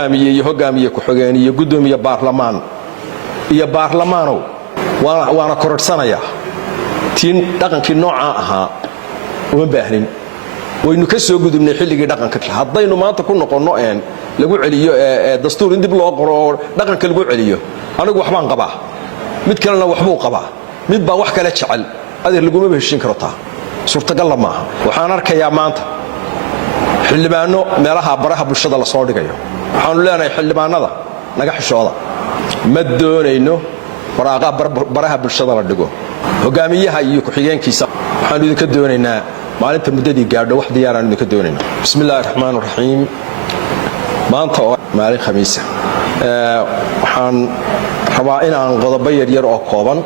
hogaamiye ku xogeen iyo gudoomiye baarlamaan iyo baarlamaanow waana korodsanaya tiin dhaqankii nooca ahaa uma baahnin waynu ka soo gudubnay xilligii dhaqanka haddaynu maanta ku noqono lagu celiyo dastuur in dib loo qoro dhaqanka lagu celiyo anigu waxbaan qabaa mid kalena waxbuu qabaa mid baa wax kale jecel adeer laguma heshin karo taa suurtagal ma aha waxaan arkayaa maanta xildhibaano meelaha baraha bulshada la soo dhigayo waxaanu leenahay xildhibaanada naga xishooda ma doonayno waraaqa baraha bulshada la dhigo hogaamiyaha iyo ku xigeenkiisa waxaanu idinka doonaynaa maalinta muddadii gaadho wax diyaaraan idinka doonaynaa bismillaahir rahmaanir rahiim maanta oo maalin khamiisa waxaan rabaa inaan qodobo yar oo kooban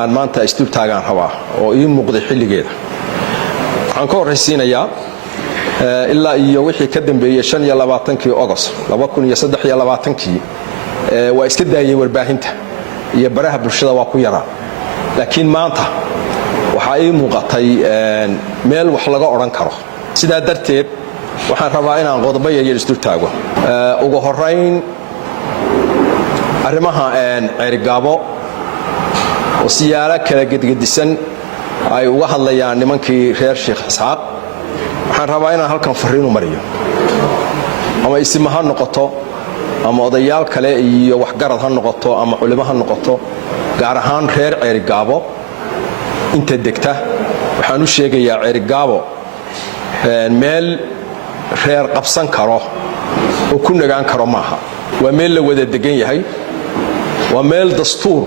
aan maanta istuub taagaan rabaa oo ii muuqday xilligeeda waxaan ka horeysiinayaa ilaa iyo wixii ka dambeeyay 25 August 2023 waa iska daayay warbaahinta iyo baraha bulshada waa ku yaraa laakiin maanta waxa ay muuqatay meel wax laga oran karo sidaa darteed waxaan rabaa inaan qodobo yar istuub taago ugu horeyn arrimaha Ceerigaabo oo siyaalo kala gedgedisan ay uga hadlayaan nimankii reer Sheekh Isxaaq waxaan rabaa inaan halkan fariin u mariyo ama isimaha noqoto ama odayaal kale iyo wax garad ha noqoto ama culimo ha noqoto gaar ahaan reer Ceerigaabo inta degta waxaan u sheegayaa Ceerigaabo meel reer qabsan karo oo ku nagaan karo maaha waa meel la wada degan yahay waa meel dastuur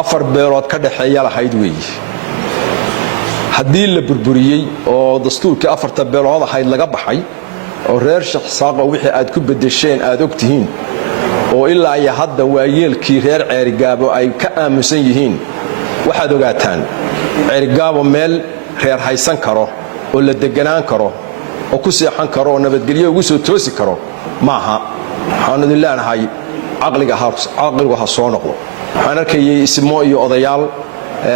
afar beelood ka dhaxeeya lahayd weeye haddii la burburiyay oo dastuurkii afarta beelood ahayd laga baxay oo reer Sheekh Isxaaq wixii aad ku bedesheen aad ogtihiin oo ilaa ay hadda waayeelkii reer Ceerigaabo ay ka aamusan yihiin waxaad ogaataan Ceerigaabo meel reer haysan karo oo la deganaan karo oo ku seexan karo oo nabadgelyo ugu soo toosi karo maaha waxaan idin leenahay aqliga ha soo noqdo waxaan arkayay ismo iyo odayaal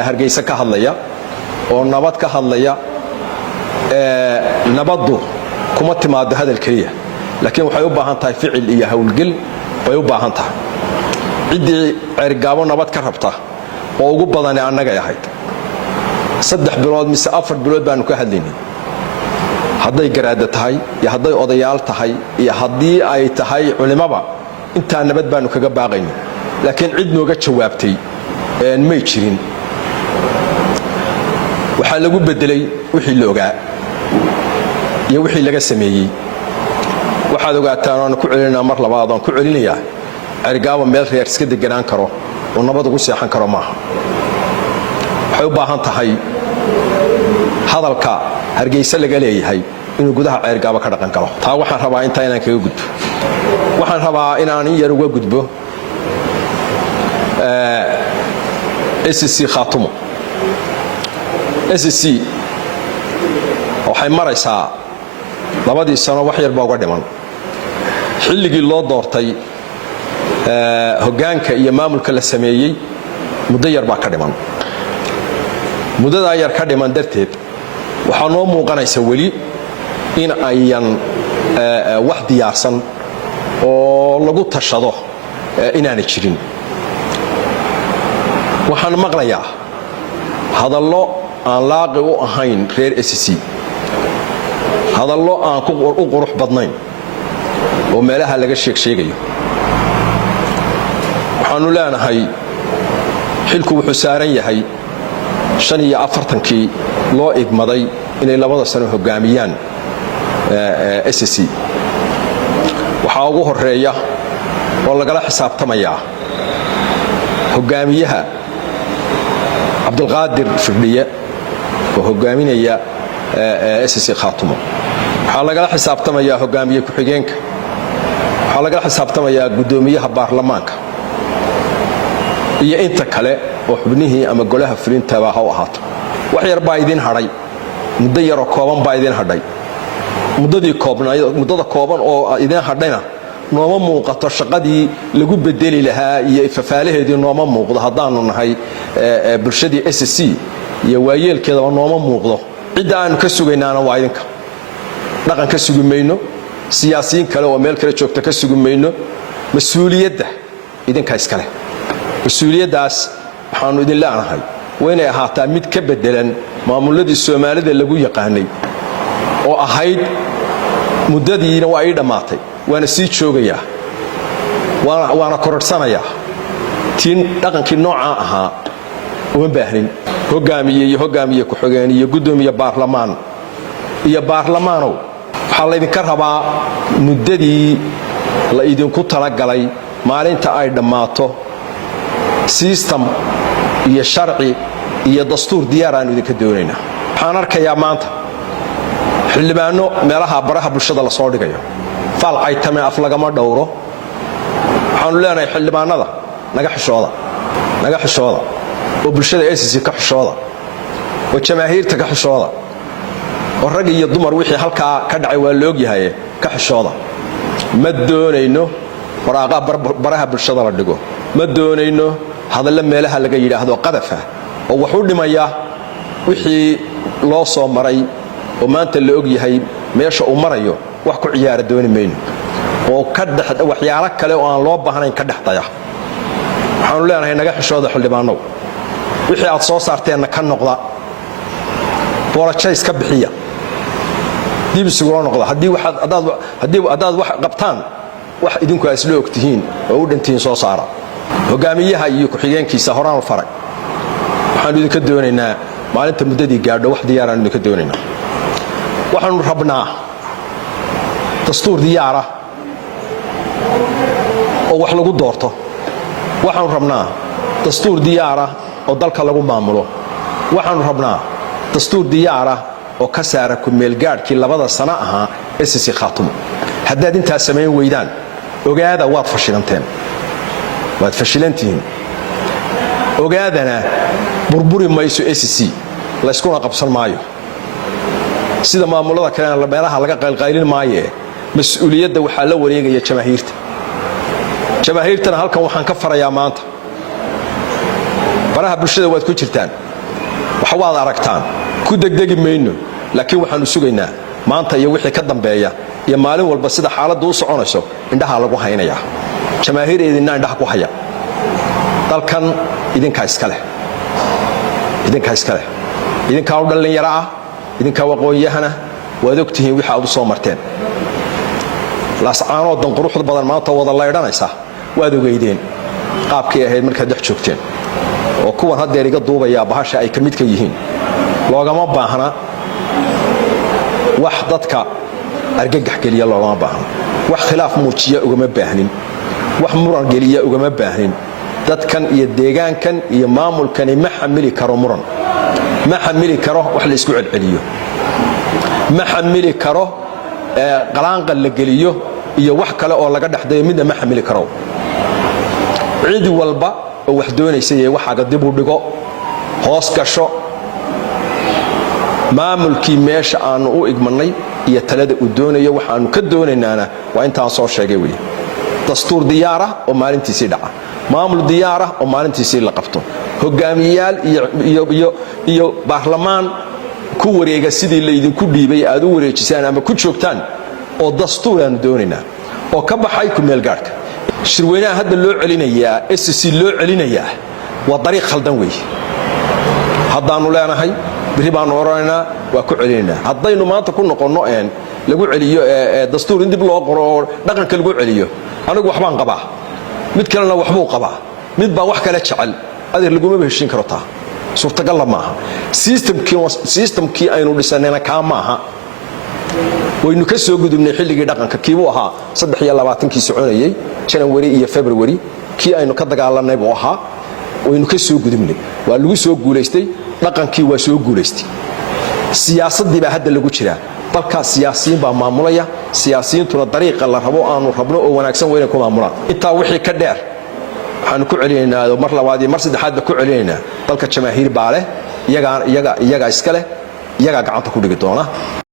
Hargeysa ka hadlaya oo nabad ka hadlaya nabadu kuma timaado hadal kaliya laakiin waxay u baahan tahay ficil iyo hawlgal way u baahan tahay cidii Ceerigaabo nabad ka rabta oo ugu badan anaga yahayd 3 bilood mise 4 bilood baanu ka hadlaynay hadday garaada tahay iyo hadday odayaal tahay iyo haddii ay tahay culimaba inta nabad baanu kaga baaqaynay laakiin cid nooga jawaabtay ma jirin waxa lagu bedelay wixii loogaa iyo wixii laga sameeyay waxaad ogaataan aan ku celinaa mar labaad aan ku celinayaa Ceerigaabo meel reer iska deganaan karo oo nabad ugu seexan karo maaha waxay u baahan tahay hadalka Hargeysa laga leeyahay inuu gudaha Ceerigaabo ka dhaqan galo taa waxaan rabaa inta inaan kaga gudbo waxaan rabaa inaan yar uga gudbo SSC Khaatumo SSC waxay maraysaa labadii sano wax yar baa uga dhiman xilligii loo doortay hoggaanka iyo maamulka la sameeyay muddo yar baa ka dhiman muddada yar ka dhiman darteed waxa noo muuqanaysa wali in ayan wax diyaarsan oo lagu tashado inaanay jirin waxaan maqlayaa hadallo aan laaqi u ahayn reer SSC hadallo aan u qurux badnayn oo meelaha laga sheegayo waxaanu leenahay xilku wuxuu saaran yahay 45kii loo igmaday inay labada sano hogaamiyaan SSC waxa ugu horeeya oo lagala xisaabtamaya hogaamiyaha Cabdulqaadir Firdhiye oo hogaaminaya SSC Khaatumo waxa lagala xisaabtamaya hogaamiye ku xigeenka waxa lagala xisaabtamaya gudoomiyaha baarlamaanka iyo inta kale oo xubnihii ama golaha fulinta baa ha ahaato wax yar baa idin haray muddo yar oo kooban baa idin hadhay muddada kooban oo idin hadhayna nooma muuqato shaqadii lagu bedeli lahaa iyo ifafaalaheedii nooma muuqdo haddaanu nahay bulshadii SSC iyo waayeelkeeda nooma muuqdo cid aan ka sugaynaana waa idinka dhaqan ka sugi mayno siyaasiyiin kale oo meel kale joogta ka sugumayno mas'uuliyadda idinka iskale mas'uuliyadaas waxaanu idin leenahay wayna ahaataa mid ka bedelan maamuladii Soomaalida lagu yaqaanay oo ahayd muddadiina waa ay dhamaatay waana sii joogaya waana korodhsanaya tiin dhaqankii nooca ahaa uma baahnin hogaamiye ku xogeen iyo gudoomiye baarlamaan iyo baarlamaanow waxa la idinka rabaa muddadii la idinku talagalay maalinta ay dhamaato system iyo sharci iyo dastuur diyaar aan idinka doonaynaa waxaan arkayaa maanta xildhibaano meelaha baraha bulshada la soo dhigayo fal ay tame af lagama dhowro waxaanu leenahay xildhibaanada naga xishooda oo bulshada ACC ka xishooda oo jamaahiirta ka xishooda oo rag iyo dumar wixii halkaa ka dhacay waa la ogyahay ka xishooda ma doonayno waraaqa baraha bulshada la dhigo ma doonayno hadalla meelaha laga yiraahdo qadafa oo wuxuu dhimaya wixii loo soo maray oo maanta la ogyahay meesha uu marayo wax ku ciyaar dooni mayno oo ka dhaxda waxyaalo kale oo aan loo baahnayn ka dhaxdaya waxaanu leenahay naga xishooda xildhibaano wixii aad soo saarteen ka noqda boorajais ka bixiya dib isugu noqda hadii wax qabtaan wax idinku aslo ogtihiin oo u dhantiin soo saara hogaamiyaha iyo ku xigeenkiisa horaan u faray waxaan idinka doonaynaa maalinta muddadii gaadho wax diyaar aan idinka doonaynaa waxaanu rabnaa dastuur diyaar ah oo wax lagu doorto waxaanu rabnaa dastuur diyaar ah oo dalka lagu maamulo waxaanu rabnaa dastuur diyaar ah oo ka saara ku meel gaadhkii 2 sano ahaa SSC Khaatumo haddaad intaa sameyn weydaan ogaada waad fashilantiin ogaadana burburi mayso SSC la iskuna qabsan maayo sida maamulada kale meelaha laga qalqaylin maayo mas'uuliyadda waxa la wareegaya jamaahiirtana halkan waxaan ka farayaa maanta baraha bulshada waad ku jirtaan waxa waad aragtaan ku degdegi mayno laakiin waxaanu sugaynaa maanta iyo wixii ka dambeeya iyo maalin walba sida xaaladdu u soconayso indhaha lagu haynaya jamaahiireedina indhaha ku haya dalkan idinka iskale idinka u dhalinyaro ah idinka waqooyahana waad ogtihiin waxa aad soo marteen laascaano dan quruxda badan maanta wada leedanaysa waad ogeydeen qaabkii ahayd marka dhex joogteen oo kuwan hadeer iga duubaya bahasha ay kamid ka yihiin loogama baahna wax dadka argagax geliya loogama baahna wax khilaaf muujiya ugama baahnin wax muran geliya ugama baahnin dadkan iyo deegaankan iyo maamulkan ma xamili karo muran ma xamili karo wax la isku celceliyo ma xamili karo qalaanqal la geliyo iyo wax kale oo laga dhaxday mid ma xamili karo cid walba oo wax doonaysa waxaaga dib u dhigo hoos gasho maamulkii meesha aanu u igmanay iyo talada u doonayo waxaanu ka doonaynaa waa intaan soo sheegay weey dastuur diyaar ah oo maalintiisii dhaca maamul diyaar ah oo maalintiisii la qabto hogaamiyaal iyo baarlamaan ku wareega sidii la idinku dhiibay aad u wareejisaan ama ku joogtaan oo dastuur aan doonaynaa oo ka baxay ku meel gaarka shirweynaha hadda loo celinayaa SSC loo celinayaa waa dariiq khaldan weey haddaanu leenahay biri baan oranaynaa waa ku celinaynaa haddaynu maanta ku noqono lagu celiyo dastuur dib loo qoro dhaqanka lagu celiyo anigu waxbaan qabaa mid kalena waxbuu qabaa mid baa wax kale jecel adeer laguma heshin karo taa suurtagal maaha systemkii aynu dhisanayna ka maaha waynu ka soo gudubnay xilligii dhaqanka kiibu ahaa 23 soconayay January iyo February kii aynu ka dagaalanay buu ahaa waynu ka soo gudubnay waa lagu soo guuleystay dhaqankii waa soo guuleystay siyaasadii baa hadda lagu jiraa dalka siyaasiyiin baa maamulaya siyaasiyiintuna dariiqa la rabo aanu rabno oo wanaagsan weyn ku maamulaan inta wixii ka dheer waxaan ku celinaynaa mar labaad iyo mar saddexaad ku celinaynaa dalka jamaahiir baa leh iyaga iska leh iyaga gacanta ku dhigi doona